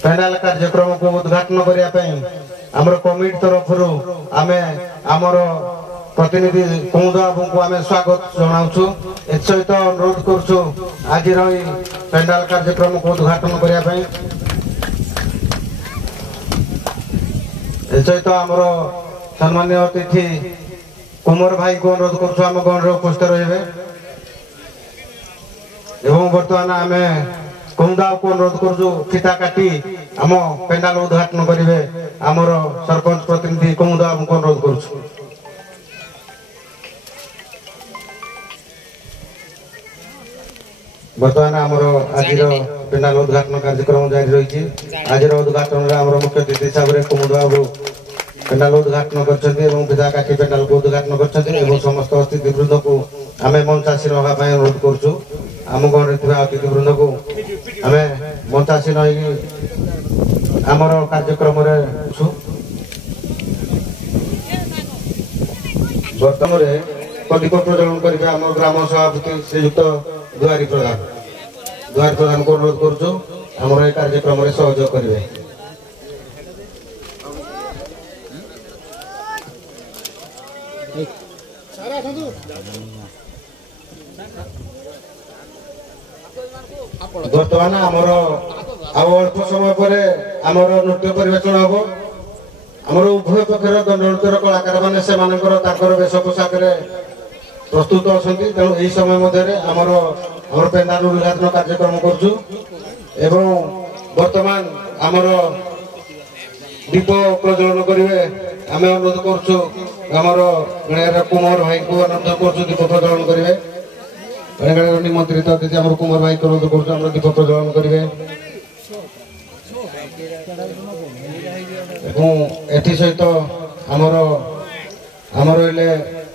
पेंडाल कार्यक्रम को उद्घाटन करने आमर कमिटी तरफ आम आमर प्रतिनिधि कुमुद बाबू को आम स्वागत जनाऊँ सहित अनुरोध करुँ आज पेंडाल कार्यक्रम को उद्घाटन करने सहित आमर सम्मान्य अतिथि कुमार भाई को अनुरोध करुँ आम गण उपस्थित रहे एवं बर्तमान आम कुमुदा को अनुरोध करुँ फिता काटी आम पेंडाल उद्घाटन करेंगे आमर सरपंच प्रतिनिधि कुमुदा बाबू को अनुरोध करुँ। बर्तमान आमर आज पेंडाल उद्घाटन कार्यक्रम जारी रही आज उद्घाटन मुख्य अतिथि हिसाब से कुमुद बाबू पेंडाल उद्घाटन कर विदा काटी पेंडाल को उद्घाटन कर समस्त अतिथि वृंद को आम मंचासीन होगापी अनुरोध करुँ आम गण अतिथि वृंद को आम मंचासीन आमर कार्यक्रम बर्तमान दीप प्रज्वलन करेंगे आम ग्राम सभापति श्रीयुक्त दुआरी प्रधान को अनुरोध करुँ आम ये कार्यक्रम में सहयोग करेंगे। बर्तमान आमर अल्प समय पर आमर नृत्य परिवेषण हम आमर उभय पक्षर दंडनृत्यर कलाकार मैंने से वेश पोशाक प्रस्तुत अच्छा तेणु यही समय मध्य आमर पेंडाल उद्घाटन कार्यक्रम करुँ एवं बर्तमान आमर दीप प्रज्वलन करेंगे आम अनुरोध करुँ आमर कुमार भाई को अनुरोध करुँ दीप प्रज्वलन करेंगे निमंत्रित अतिथि आम कुमार भाई को अनुरोध करुँ दीप प्रज्वलन करेंगे एटी सहित आमर आमर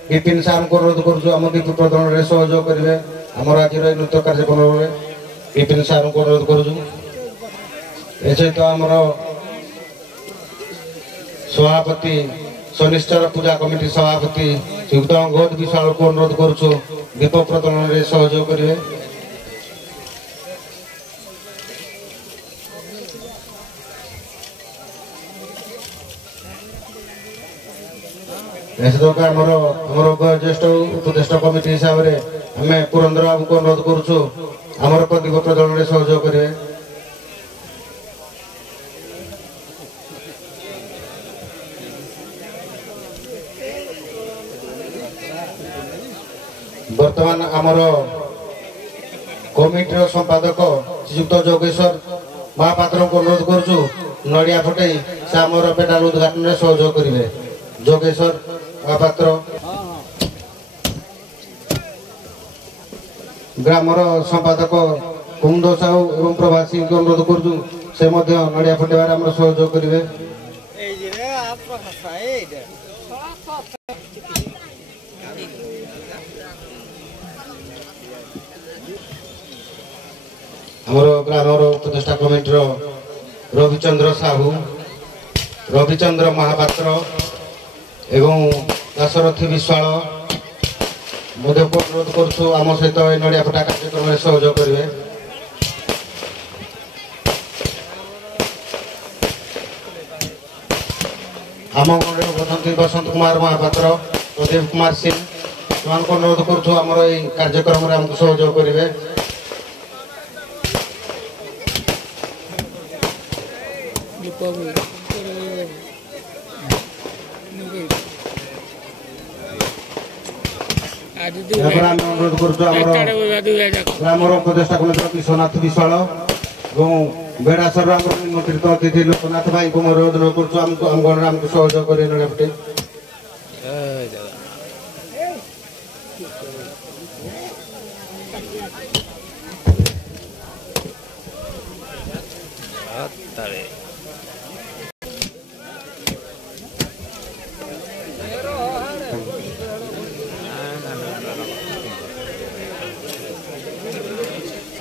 विपिन सार को अनुरोध करुँ आम दीप प्रज्वलन में सहयोग करेंगे आमर आज नृत्य कार्यक्रम में विपिन सार को अनुरोध करुँ सहित आमर सभापति शनिश्चर पूजा कमिटी सभापति श्रीयुक्त अंगद विशाल को अनुरोध करुँ दीप प्रज्वलन में सहयोग करेंगे। आमर ज्येष्ठ उपदेष्टा कमिटी हिसाब से आम पुरंदर बाबू को अनुरोध करुँ आमर दीप प्रज्वलन में सहयोग करेंगे। बर्तमान आमर कमिटी संपादक श्रीयुक्त जोगेश्वर महापात्र को अनुरोध करुँ नड़िया फटे से आमर पेंडाल उद्घाटन में सहयोग करेंगे। जोगेश्वर महापात्र ग्रामर संपादक कुमुद साहू एवं प्रभात सिंह को अनुरोध करुँ से नड़िया फटेबार आम सहयोग करेंगे। आमर ग्रामर उपदेष्टा कमिटीर रविचंद्र साहू रविचंद्र महापात्र एवं दाशरथी विश्वाल मध्य को अनुरोध करुँ आम सहित नड़िया फटा कार्यक्रम में सहयोग करेंगे। आम गण बसंत कुमार महापात्र प्रदीप कुमार सिंह को अनुरोध करुँ आम कार्यक्रम में आमको सहयोग करेंगे। अनुरोध करुँ उपदेष्टा कमिटी विश्वनाथ विश्वाल और बेड़ासर निमंत्रित अतिथि लोकनाथ भाई को अनुरोध करुँ आम गण आमको सहयोग करें।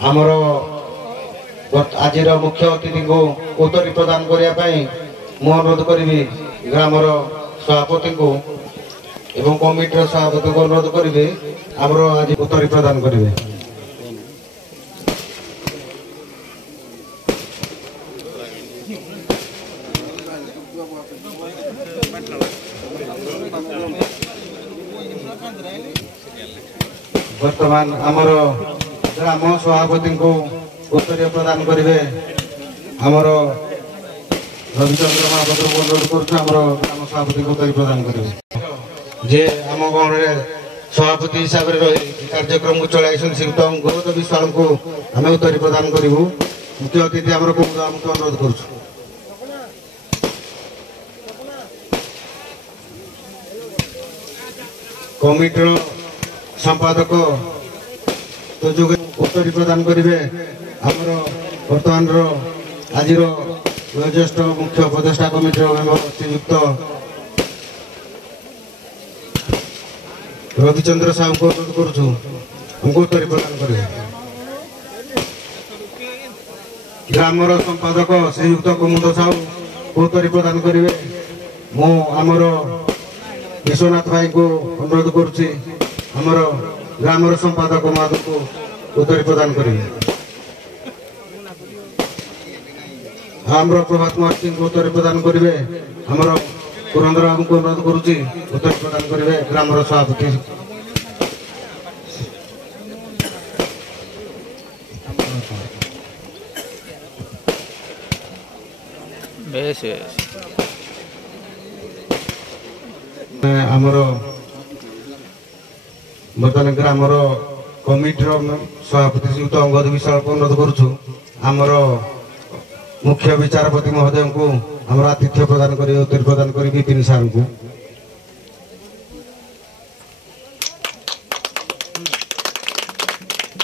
आमर आज मुख्य अतिथि को उत्तरी प्रदान करने मु अनुरोध करी ग्रामर सभापति को एवं कमिटी सभापति को अनुरोध करी आमर आज उत्तरी प्रदान करेंगे। बर्तमान आमर ग्राम सभापति को उत्तर प्रदान करेंगे आमर रविचंद्र महापात्र को अनुरोध कर ग्राम सभापति को उत्तर प्रदान करेंगे जे आम गाँव में सभापति हिसाब से रही कार्यक्रम को चलाई श्रीयुक्त गौरव विश्वाल को आम उत्तर प्रदान करूँ मुख्य अतिथि आम को अनुरोध कर कमिटर संपादक तो जो उत्तर प्रदान करेंगे आमर बर्तमान आज वयोज्येष्ठ मुख्य उपदेष्टा कमिटर मेम्बर श्रीयुक्त रविचंद्र साहू को अनुरोध करुँ उत्तर प्रदान करेंगे ग्रामर संपादक श्रीयुक्त कुमुद साहू को उत्तर प्रदान करेंगे मु आमर विश्वनाथ भाई को अनुरोध करुच्ची आमर ग्रामर संपादक महोदय को उत्तर प्रदान करेंगे आमर प्रभात महर्षि को उत्तर प्रदान करेंगे आमर पुरंदर बाबू को अनुरोध करुच्ची उत्तर प्रदान करेंगे ग्रामर सभापति आमर बर्तमान ग्रामर कमिटर सभापति श्रीयुक्त अंगद विशाल को अनुरोध करुछु आमर मुख्य विचारपति महोदय को आमर आतिथ्य प्रदान कर उत्तर प्रदान कर विपिन सार को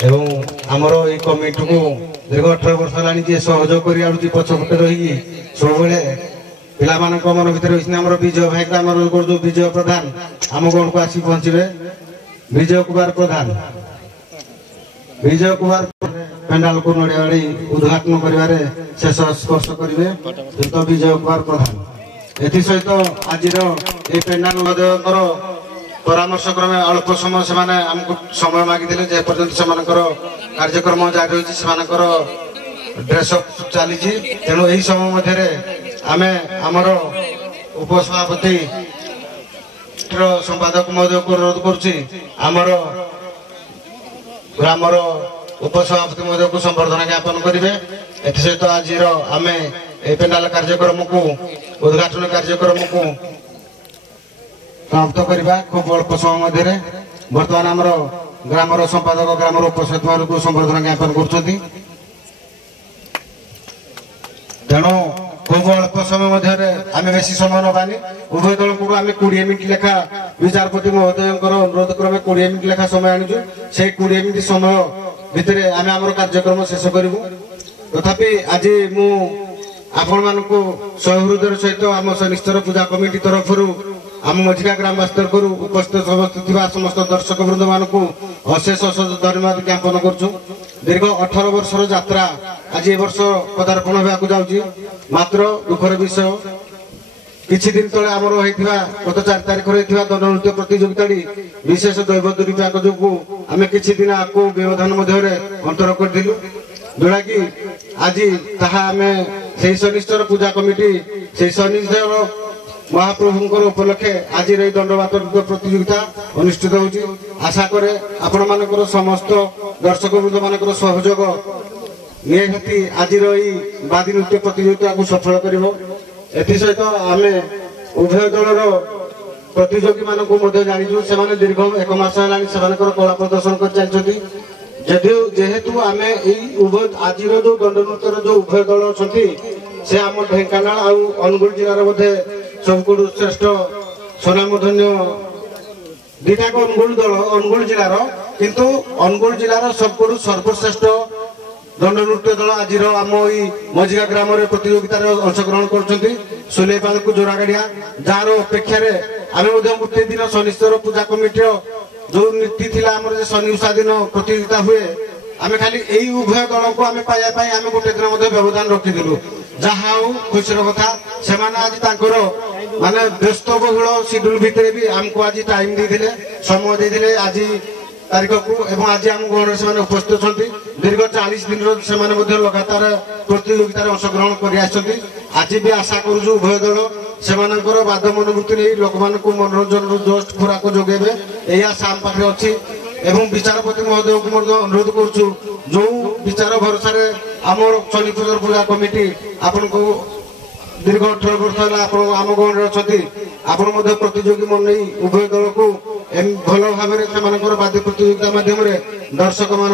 एवं आमर ये कमिटी को दीर्घ 18 वर्ष है सहयोग कर पछपटे रही सब पिला मन भर विजय भाई को जो विजय प्रधान आम गण को आसी पहुंचे विजय कुमार प्रधान पेंडाल को नड़िया बाड़ी उद्घाटन कर शेष स्पर्श करेंगे तो विजय कुमार प्रधान एसत आज ये पेंडाल महोदय परामर्श क्रमे अल्प समय से आमको समय मागिदे जेपर्यंत से कार्यक्रम जारी रही ड्रेसअप चली तेणु यही समय मध्य आम आमर उपसभापति संपादक महोदय को अनुरोध करमर ग्रामर उपसभापति महोदय को संबर्धना ज्ञापन करेंगे एसत आज आम पेंडाल कार्यक्रम को उद्घाटन कार्यक्रम को समाप्त करवा खूब अल्प समय मध्य बर्तमान आमर ग्रामर संपादक ग्रामर उपसभापति को संबर्धना ज्ञापन कर तेणु खूब अल्प समय मध्य आम बेसी समय नबानी उभय दल को आम 20 मिनिट लेखा विचारपति महोदय अनुरोध क्रमे 20 मिनिट लेखा समय आणुचु से 20 मिनिट समय भितर आम आम कार्यक्रम शेष करूँ तथापि आज मु आपण मानकु सहृदय सहित आम शनिश्चर पूजा कमिटी तरफ आम मझिका ग्रामवासी तरफ उपस्थित समस्त दर्शक वृंद मानकु अशेष धन्यवाद ज्ञापन करुँ दीर्घ 18 वर्षर यात्रा आज ए वर्ष पदार्पण होगा जाऊँगी मात्र दुखर विषय किछि दिन तले आमर होइथिबा गत 4 तारिख रे दंड नृत्य प्रतियोगिता विशेष दैव दुर्विपाक जो आम किछि दिन आपको व्यवधान मध्य अंतर करदिलु जोड़ा कि आज ताहा आमे से शनिश्चर पूजा कमिटी से शनिश्चर महाप्रभुंकर उपलक्षे आज दंडवात नृत्य प्रतियोगिता अनुष्ठित होची आशा करे आपण मानकर समस्त दर्शक वृंद मानकर सहयोग निहाती आज बादी नृत्य प्रतियोगिता को सफल करिवो एथि सहित आमे उभय दलर प्रतियोगी मानक जानिजु से दीर्घ 1 मास कला प्रदर्शन कर चलती जेहेतु आम आज जो दंड नृत्य जो उभय दल अच्छा से आम ढेंकानाल आउ अनुगुल जिलार बोधे सबको श्रेष्ठ स्वनामधन्य दीटाक अनुगुल दल अनुगुल जिलार किंतु अनुगुल जिलार सबको सर्वश्रेष्ठ दंड नृत्य दल आज आम मझिका ग्राम प्रतियोगिता अंशग्रहण कर जोरा गाड़िया जार अपेक्षा आम गोटे दिन शनिश्चर पूजा कमिटी जो नीति थी आम शनि उषा दिन प्रतियोगिता हुए आम खाली यही उभय दल को आम पाइबा आम गोटे दिन व्यवधान रखिलु जहा खुशीर कथा से आज माने व्यस्त बहुल सिड्यूल भितर भी आमको आज टाइम देते समय देते आज तारीख को एवं आज आम गण से उपस्थित अच्छा दीर्घ 40 दिन से लगातार प्रतियोगितार अंशग्रहण कर आज भी आशा करुचु उभय दल से बाध मनोवृत्ति नहीं लोक मनोरंजन जोस्ट खुराक जोगेबे यह आशा आम पाखे अच्छी एवं विचारपति महोदय को अनुरोध करुचु जो विचार भरोसा आम शनिश्चर पूजा कमिटी आपन को दीर्घ 18 वर्ष आम गण अच्छा आपण प्रतियोगी मन नहीं उभय दल को भल भाव बादी प्रतियोगिता मध्यम दर्शक मान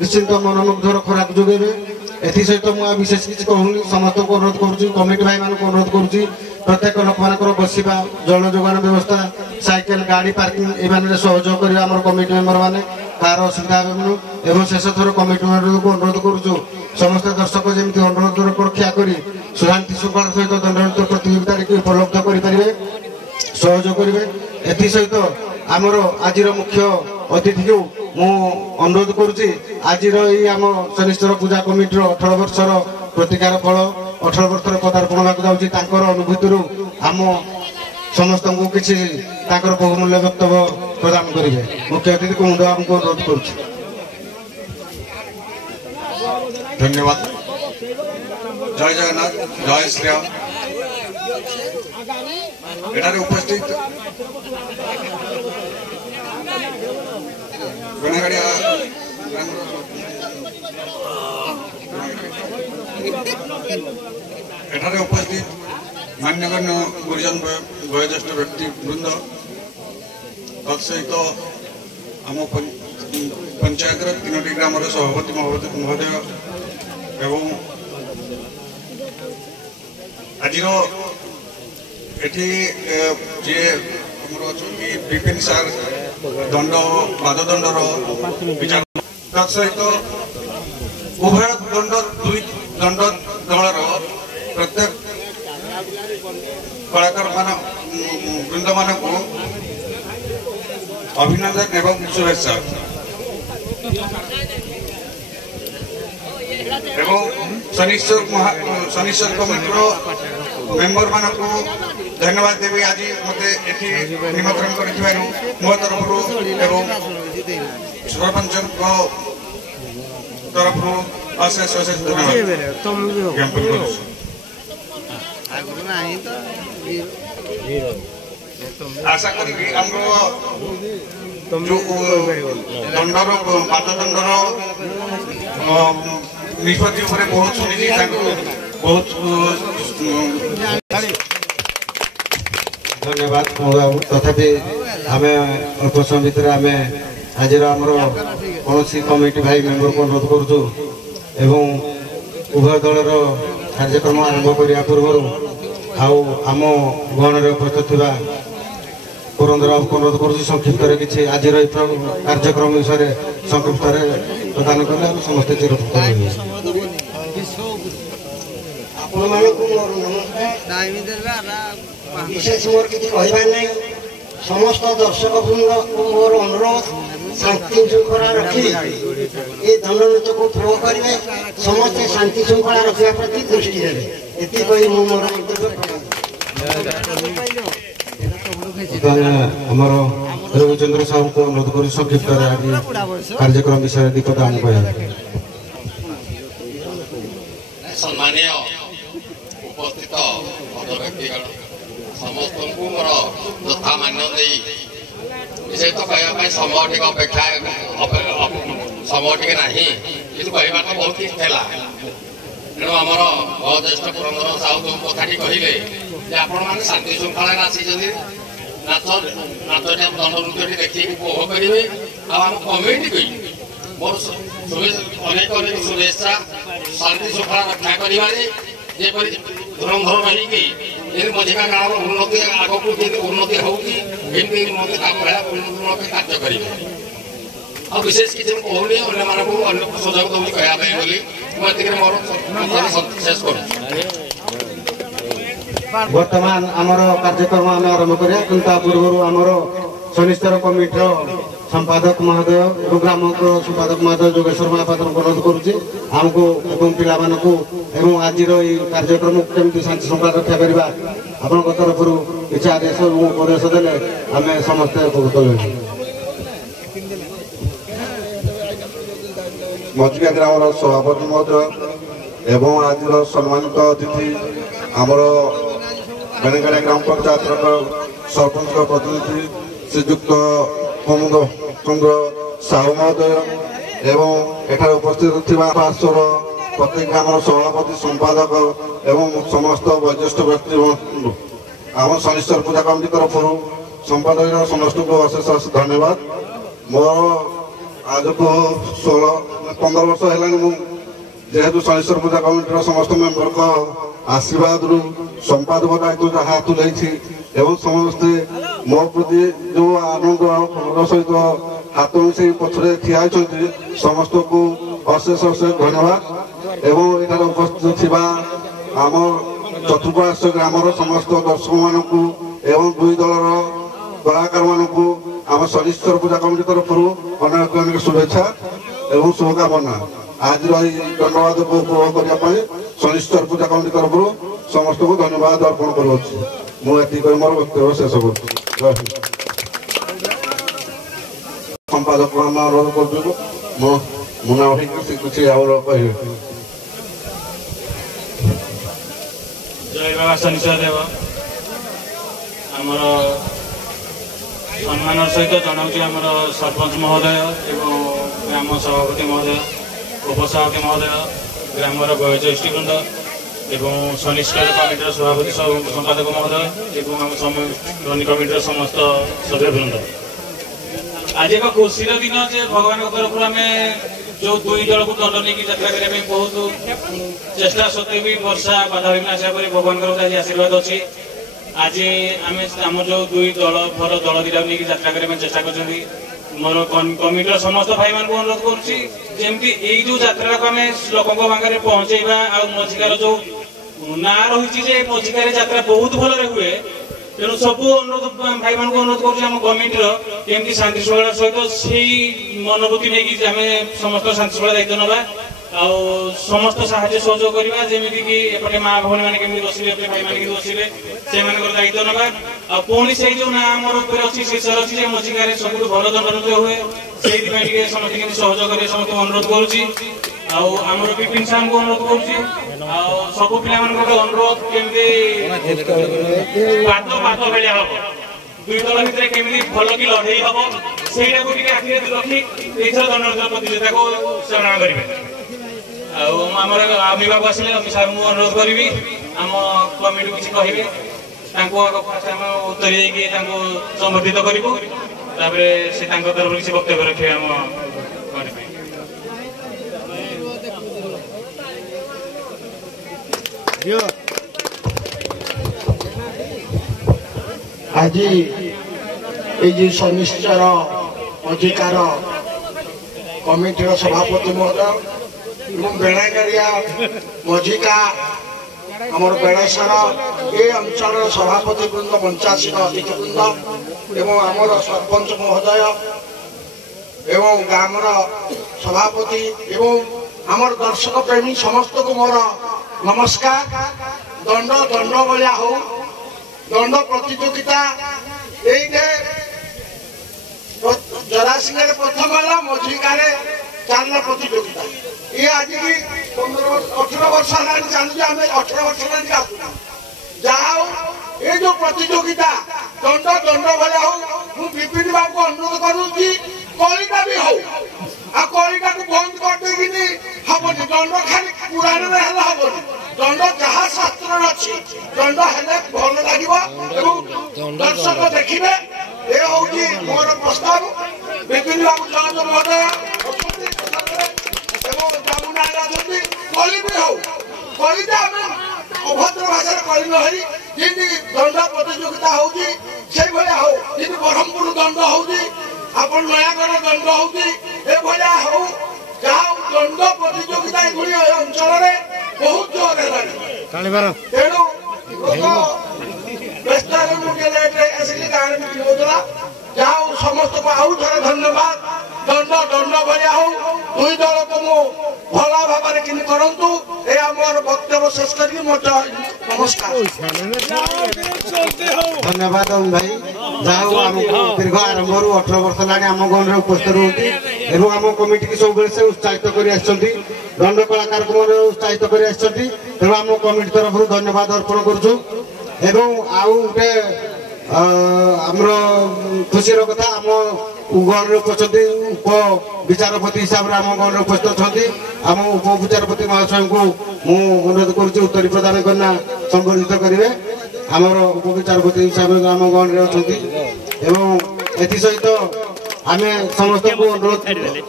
निश्चिंत मनोमुग्धर खुराक जोगेबे एसत मुझे विशेष किसी कहूनी समस्त को अनुरोध करुँच कमिटी भाई मान अनुरोध करुँच प्रत्येक लोक मान बसवा जल जोगान व्यवस्था साइकेल गाड़ी पार्किंग ये सहयोग कर कमिटी मेम्बर मैंने कार असुविधा एवं शेष थर कमिटी मेम्बर को अनुरोध करुँ समस्त दर्शक जमी अनुरोध रक्षा कर शांति श्रृंखला सहित दंडनृत्य प्रतियोगिता उपलब्ध करेंगे सहयोग करेंगे एसत आमर आज मुख्य अतिथि को मु अनुरोध करुच्ची आज आम शनिश्चर पूजा कमिटी 18 वर्षर प्रतिकार फल 18 वर्षर पदार्पण होगा अनुभूति आम समस्त को किसी बहुमूल्य वक्तव्य प्रदान करेंगे मुख्य अतिथि को मुझे आमको अनुरोध करुच्ची। धन्यवाद। जय जगन्नाथ जय श्रीराम। एठारे उपस्थित एठारे उपस्थित मान्यगण्य गुरुजन वयोज्येष्ठ व्यक्ति वृंद तत्सहित आम पंचायत 3टी ग्राम सभापति महोदय एवं आज एटी जे विपिन सार दंड बाददंडर विचार तत्सहित उभय दंड दुई दंड दलर प्रत्येक कलाकार वृंद मान को अभिनंदन एवं शुभेच्छा एवं शनिश्चर कमिटी मेम्बर मान को धन्यवाद देवी आज मत निमंत्रण कर मो तरफ एवं सरपंच तरफ अशेष अशेष धन्यवाद ज्ञापन कर आशा करी जो दंडर बाददंडर निष्पत्ति बहुत शुणी बहुत धन्यवाद तथापि आम अल्प समय भितर आम आज कौन कमिटी भाई मेम्बर को अनुरोध करुचु एवं उभय दलर कार्यक्रम आरंभ करने पूर्व आम गण उपस्थित पुरंदर बाबू को अनुरोध करुँ संक्षिप्त किसी आज कार्यक्रम विषय संक्षिप्त प्रदान कले समस्त चिरपुत विशेष मोर किसी कहबार नहीं समस्त दर्शक वृंद को मोर अनुरोध शांति श्रृंखला रखी ये दंडनृत्य को उपभोग करेंगे समस्ते शांति श्रृंखला रखा प्रति दृष्टि देवे ये कही मोर आमर रविचंद्र साहू को अनुरोध कर संक्षिप्त कार्यक्रम विषय दीपदान कह सम्मानीय उपस्थित व्यक्तिगण समस्त को मोर यथा मान्य विषय तो कहवाई समय टी अपेक्षा समय टी ना कि कहवा तो बहुत किसी है तेणु आमर वयोज्येष्ठ पुरंदर साहू जो कथाटी कहले आपण मैंने शांति श्रृंखला आसी नाच दंडनृत्य देखिए उपभोग करेंगे आम कमिटी को मोर अनेक अनेक शुभेच्छा शांति श्रृंखला रक्षा कर धुरंधर रही मझिका गाँव उन्नति आग को उन्नति होगी उन्नति कार्य करेंगे आ विशेष किसी कहूनी अन्य मानक सुजोग दूसरी कहवाई बोली मुझे मोर शेष कर वर्तमान आमर कार्यक्रम आम आरंभ करा कि पूर्व आमर शनिश्चर कमिटी संपादक महोदय ग्राम संपादक महोदय जोगेश्वर महापात्र को अनुरोध करुचे आमको एवं पिला आज कार्यक्रम केमती शांति श्रृंखला रक्षा करवा आपण तरफ किसी आदेश उपदेश देले आम समस्ते उपकृत मजिका ग्राम सभापति महोदय एवं आज सम्मानित अतिथि आमर बेणेगाड़ा ग्राम पंचायत सरपंच प्रतिनिधि श्रीजुक्त प्रमोद चंद्र साहू महोदय एवं एठार उपस्थित पार्श्वर प्रत्येक ग्राम सभापति संपादक एवं समस्त वयोज्येष्ठ व्यक्ति आम शनिश्चर पूजा कमिटी तरफ संपादक समस्त को अशेष धन्यवाद। मोर आज को 16-15 वर्ष है जेहेतु शनिश्चर पूजा कमिटी समस्त मेम्बर को आशीर्वाद संपादक दायित्व जहाँ तुले समस्ते मो प्रति जो आनंद सहित हाथ मिसे पछरे ठिया समस्त को अशेष अशेष धन्यवाद। एवं यहाँ उपस्थित थिबा आम चतुर्पार्श्व ग्राम समस्त दर्शक मानक एवं दुई दलर कलाकार मानक आम शनिश्चर पूजा कमिटी तरफ अनेक अनेक शुभेच्छा एवं शुभकामना। आज दंडवाद को उपभोग करने शनिश्चर पूजा कमिटी तरफ समस्त को धन्यवाद अर्पण करुच्ची। मुझे मोर वक्तव्य शेष कर संपादक अनुरोध कर मुना भाई कुछ कहे। जय बाबा शनिश्चर देव आमर सम्मान सहित जनाऊँ आमर सरपंच महोदय एवं ग्राम सभापति महोदय उपसभापति महोदय ग्राम वयोज्येष्ठ वृंद एवं शनिश्चर कमिटर सभापति संपादक महोदय एवं आम धनी कमिटर समस्त सभ्यवृंद आज एक खुशी दिन जे भगवान तरफ आम जो दुई दल को दंड नहीं यात्रा करने बहुत चेष्टा सत्वे भी वर्षा बाधा विघ्न आसा पर भगवान आज आशीर्वाद अच्छी। आज आम जो दुई दल भर दल दिटा नहीं यात्रा करने चेष्टा कर मोर कमिटर समस्त भाई मान को अनुरोध करमती जो यात्रा को आम लोक पाखे पहुंचेबा आ मजिकार जो ना रही मजिकार यात्रा बहुत भल हुए तेणु सब अनुरोध भाई मान को अनुरोध करें कमिटी शांति श्रृंखला सहित से मनोवृत्ति नहीं आम समस्त शांति श्रृंखला दायित्व ना समस्त साहाय्य सहयोग करवा जमीक एपटे माँ भौणी मैंने केमी बसले भाई मैंने बसले से दायित्व ना पुणी से जो ना आम अच्छी शीर्षर अच्छी मजिकार सब भल दंड हुए से समस्त के सहयोग कर समस्त अनुरोध करुच्ची आमर विपिन साहब को अनुरोध करुच्ची सब पिला अनुरोध केमी पाद पाद भाया हम दुई दल भितर केमी भल कि लड़े हम से आखिर रखी दंड प्रतियोगिता को चालना करेंगे। आमर अमी बाबू आसिले अमी सार को अनुरोध करी आम कमिटी किसी कहे उत्तर संबोधित करूँ से तरफ किसी वक्तव्य रखे आम आज ये शनिश्चर अधिकार कमिटी सभापति महोदय बेणागाड़िया मजिका आमर बेड़ेश्वर ये अंचल सभापति वृंद 85 अतिथि वृंद एवं आमर सरपंच महोदय एवं ग्राम सभापति एवं आमर दर्शक प्रेमी समस्त को मोर नमस्कार। दंड दंड भाया हो दंड प्रतियोगिता जरासिंह प्रथम है मजिकार चाल प्रतियोगिता ये आज की 18 वर्ष चलुचे आम 18 वर्ष जहा ये जो प्रतियोगिता दंड दंड भाया हो विपिन बाबू को अनुरोध करुच्ची कलिका भी हो कलिका को बंद करदे हमनी दंड खाली पुराण में हमनी दंड जहाँ शास्त्र अच्छी दंड हेले भल लगे दर्शक देखिए ये हूँ मोर प्रस्ताव विपिन बाबू चौध महोदय जमुना कली भी हो कलिता आम अभद्र भाषा कली नही जी दंड प्रतियोगिता होगी हो ब्रह्मपुर दंड होगी आपण नयागढ़ दंड होगी हो जहाँ दंड प्रतियोगिता ये अंचल बहुत जोर है तेणु व्यस्त गाँव मीटिंग होता जहाँ समस्त को आउ थे धन्यवाद। दंड दंड भाया हो दुई दल को मु भला भाव कि करूँ ये मोर वक्तव्य शेष कर नमस्कार। धन्यवाद भाई। ଯାହା ହଉ ଆମକୁ ଦୀର୍ଘ ଆରମ୍ଭରୁ 18 ବର୍ଷ ହେଲାଣି ଆମ ଗଣରେ ଉପସ୍ଥିତ ରୁହନ୍ତି ଏବଂ ଆମ କମିଟିକି ସବୁବେଳେ ସେ ଉତ୍ସାହିତ କରି ଆସିଛନ୍ତି। ଦଣ୍ଡ କଳାକାରକୁ ମଧ୍ୟ ଉତ୍ସାହିତ କରି ଆସିଛନ୍ତି। ତେଣୁ ଆମ କମିଟି ତରଫରୁ ଧନ୍ୟବାଦ ଅର୍ପଣ କରୁଛୁ। ଏବଂ ଆଉ ଗୋଟେ ଆମର ଖୁସିର କଥା ଆମ ଗଣରେ ଉପସ୍ଥିତ ଉପ ବିଚାରପତି ହିସାବରେ ଆମ ଗଣରେ ଉପସ୍ଥିତ ଅଛନ୍ତି। ଆମ ଉପ ବିଚାରପତି ମହାଶୟଙ୍କୁ ମୁଁ ଅନୁରୋଧ କରୁଛି ଉତ୍ତରୀ ପ୍ରଦାନ କରିନା ସମ୍ବର୍ଦ୍ଧିତ କରିବେ। ଆମର ଉପ ବିଚାରପତି ହିସାବରେ ଆମ ଗଣରେ ଅଛନ୍ତି ଏବଂ ଏଥିସହିତ ଆମେ ସମସ୍ତଙ୍କୁ ଅନୁରୋଧ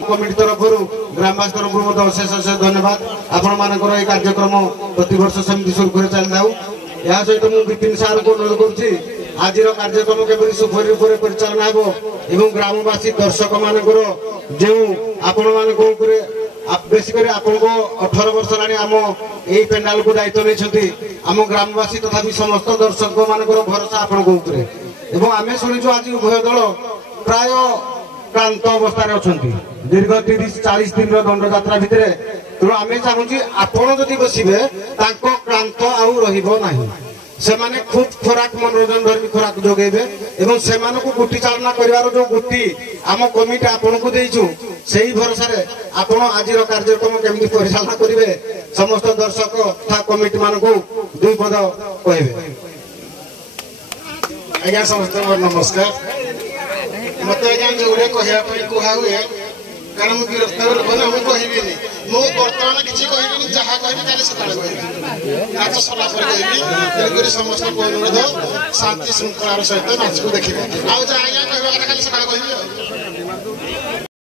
କମିଟି ତରଫରୁ ଗ୍ରାମବାସୀ ତରଫରୁ ମଧ୍ୟ ଅଶେଷ ଅଶେଷ ଧନ୍ୟବାଦ। ଆପଣମାନଙ୍କର ଏହି କାର୍ଯ୍ୟକ୍ରମ ପ୍ରତିବର୍ଷ ସେମିତି ସୁରୁଖୁରୁରେ ଚାଲିଥାଉ। ଏହା ସହିତ ମୁଁ ବିପିନ ସାର୍ଙ୍କୁ ଅନୁରୋଧ କରୁଛି ଆଜିର କାର୍ଯ୍ୟକ୍ରମ କିପରି ସୁପରି ରୂପରେ ପରିଚାଳନା ହେବ ଏବଂ ଗ୍ରାମବାସୀ ଦର୍ଶକ ମାନଙ୍କର ଯେଉଁ ଆପଣମାନଙ୍କ ଉପରେ ବେଶୀ କରି ଆପଣଙ୍କ 18 ବର୍ଷ ହେଲାଣି ଆମ ଏଇ ପେଣ୍ଡାଲକୁ ଦାୟିତ୍ୱ ନେଇଛନ୍ତି। ଆମ ଗ୍ରାମବାସୀ ତଥାପି ସମସ୍ତ ଦର୍ଶକ ମାନଙ୍କର ଭରସା ଆପଣଙ୍କ ଉପରେ ଏବଂ ଆମେ ଶୁଣିଛୁ ଆଜି ଉଭୟ ଦଳ ପ୍ରାୟ କ୍ଳାନ୍ତ ଅବସ୍ଥାରେ ଅଛନ୍ତି ଦୀର୍ଘ 30-40 ଦିନର ଦଣ୍ଡଯାତ୍ରା ଭିତରେ। ତେଣୁ ଆମେ ଚାହୁଁଛୁ ଆପଣ ଯଦି ବସିବେ ତାଙ୍କ କ୍ଳାନ୍ତ ଆଉ ରହିବ ନାହିଁ। ସେମାନେ ଖୁବ୍ ଖୋରାକ ମନୋରଞ୍ଜନ ଧର୍ମୀ ଖୋରାକ ଯୋଗେଇବେ ଏବଂ ସେମାନଙ୍କୁ ଗୁଟି ଚାଳନା କରିବାର ଯୋଉ ଗୁଟି ଆମ କମିଟି ଆପଣଙ୍କୁ ଦେଇଛୁ ସେଇ ଭରସାରେ ଆପଣ ଆଜିର କାର୍ଯ୍ୟକ୍ରମ କେମିତି ପରିଚାଳନା କରିବେ ସମସ୍ତ ଦର୍ଶକ ତଥା କମିଟି ମାନଙ୍କୁ ଦୁଇ ପଦ କହିବେ। ଆଜ୍ଞା ସମସ୍ତଙ୍କୁ ନମସ୍କାର। ମତେ ଆଜ୍ଞା ଯୋଉଟା କହିବା ପାଇଁ କୁହା ହୁଏ କାରଣ ମୁଁ ବିରକ୍ତ ଲୋକ ନା ମୁଁ କହିବିନି। ମୁଁ ବର୍ତ୍ତମାନ କିଛି କହିବିନି, ଯାହା କହିବି କାଲି ସକାଳେ କହିବି, ନାଚ ସରିଲା ପରେ କହିବି। ତେଣୁକରି ସମସ୍ତଙ୍କୁ ଅନୁରୋଧ ଶାନ୍ତି ଶୃଙ୍ଖଳାର ସହିତ ନାଚକୁ ଦେଖିବେ। ଆଉ ଯାହା ଆଜ୍ଞା କହିବା କଥା କାଲି ସକାଳେ କହିବି ଆଉ।